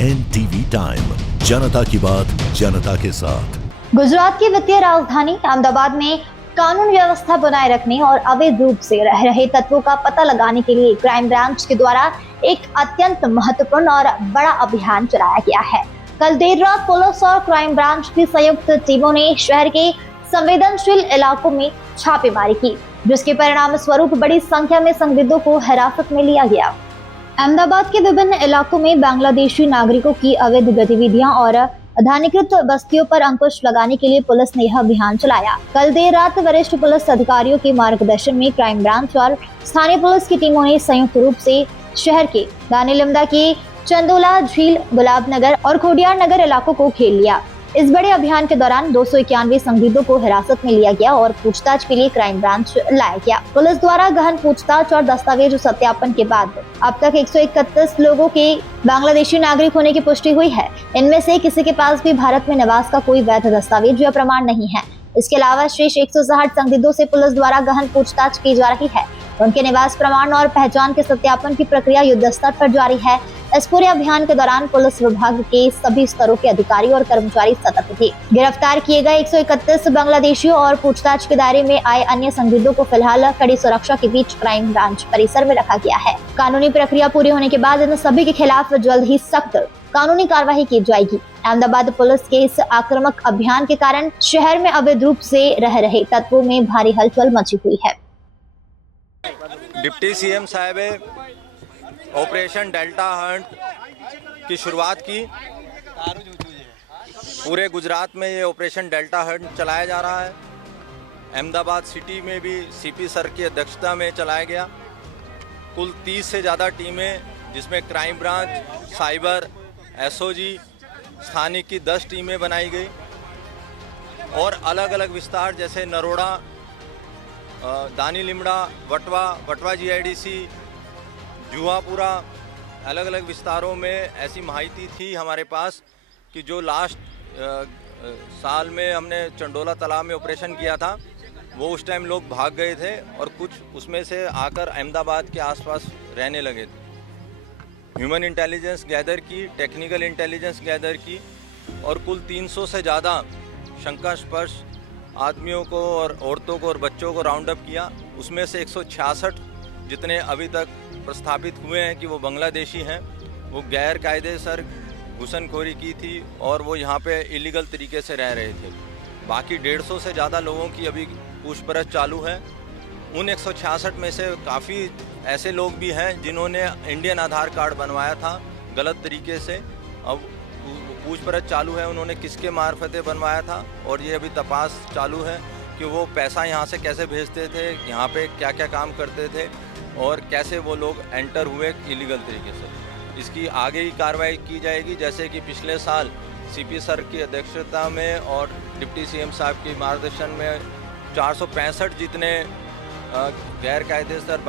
NTV time, जनता की बात जनता के साथ। गुजरात की वित्तीय राजधानी अहमदाबाद में कानून व्यवस्था बनाए रखने और अवैध रूप से रह रहे तत्वों का पता लगाने के लिए क्राइम ब्रांच के द्वारा एक अत्यंत महत्वपूर्ण और बड़ा अभियान चलाया गया है। कल देर रात पुलिस और क्राइम ब्रांच की संयुक्त टीमों ने शहर के संवेदनशील इलाकों में छापेमारी की, जिसके परिणाम स्वरूप बड़ी संख्या में संदिग्धों को हिरासत में लिया गया। अहमदाबाद के विभिन्न इलाकों में बांग्लादेशी नागरिकों की अवैध गतिविधियां और अधानिकृत बस्तियों पर अंकुश लगाने के लिए पुलिस ने यह अभियान चलाया। कल देर रात वरिष्ठ पुलिस अधिकारियों के मार्गदर्शन में क्राइम ब्रांच और स्थानीय पुलिस की टीमों ने संयुक्त रूप से शहर के दानी लिमदा के चंदोला झील, गुलाब नगर और खोडियार नगर इलाकों को घेर लिया। इस बड़े अभियान के दौरान 291 संदिग्धों को हिरासत में लिया गया और पूछताछ के लिए क्राइम ब्रांच लाया गया। पुलिस द्वारा गहन पूछताछ और दस्तावेज सत्यापन के बाद अब तक 131 लोगों के बांग्लादेशी नागरिक होने की पुष्टि हुई है। इनमें से किसी के पास भी भारत में निवास का कोई वैध दस्तावेज या प्रमाण नहीं है। इसके अलावा शेष 160 संदिग्धों से पुलिस द्वारा गहन पूछताछ की जा रही है। उनके निवास प्रमाण और पहचान के सत्यापन की प्रक्रिया युद्ध स्तर पर जारी है। इस पूरे अभियान के दौरान पुलिस विभाग के सभी स्तरों के अधिकारी और कर्मचारी सतर्क थे। गिरफ्तार किए गए 131 बांग्लादेशियों और पूछताछ के दायरे में आए अन्य संदिग्धों को फिलहाल कड़ी सुरक्षा के बीच क्राइम ब्रांच परिसर में रखा गया है। कानूनी प्रक्रिया पूरी होने के बाद इन सभी के खिलाफ जल्द ही सख्त कानूनी कार्रवाई की जाएगी। अहमदाबाद पुलिस के इस आक्रामक अभियान के कारण शहर में अवैध रूप से रह रहे तत्वों में भारी हलचल मची हुई है। डिप्टी सीएम साहब ऑपरेशन डेल्टा हंट की शुरुआत की। पूरे गुजरात में ये ऑपरेशन डेल्टा हंट चलाया जा रहा है। अहमदाबाद सिटी में भी सीपी सर की अध्यक्षता में चलाया गया। कुल 30 से ज़्यादा टीमें, जिसमें क्राइम ब्रांच, साइबर, एसओजी, स्थानीय की 10 टीमें बनाई गई और अलग अलग विस्तार जैसे नरोड़ा, दानी लिमड़ा, वटवा जीआईडीसी, जुआपुरा, अलग अलग विस्तारों में ऐसी माहिती थी हमारे पास कि जो लास्ट साल में हमने चंडोला तालाब में ऑपरेशन किया था, वो उस टाइम लोग भाग गए थे और कुछ उसमें से आकर अहमदाबाद के आसपास रहने लगे थे। ह्यूमन इंटेलिजेंस गैदर की, टेक्निकल इंटेलिजेंस गैदर की और कुल 300 से ज़्यादा शंकास्पद आदमियों को और औरतों को और बच्चों को राउंड अप किया। उसमें से 166 जितने अभी तक प्रस्थापित हुए हैं कि वो बांग्लादेशी हैं, वो गैर कायदेसर घुसनखोरी की थी और वो यहाँ पे इलीगल तरीके से रह रहे थे। बाकी 150 से ज़्यादा लोगों की अभी पूछपरछ चालू है। उन 166 में से काफ़ी ऐसे लोग भी हैं जिन्होंने इंडियन आधार कार्ड बनवाया था गलत तरीके से। अब पूछपरछ चालू है उन्होंने किसके मार्फते बनवाया था और ये अभी तपास चालू है कि वो पैसा यहाँ से कैसे भेजते थे, यहाँ पे क्या क्या काम करते थे और कैसे वो लोग एंटर हुए इलीगल तरीके से। इसकी आगे ही कार्रवाई की जाएगी, जैसे कि पिछले साल सीपी सर की अध्यक्षता में और डिप्टी सीएम साहब के मार्गदर्शन में 465 जितने गैर कायदेसर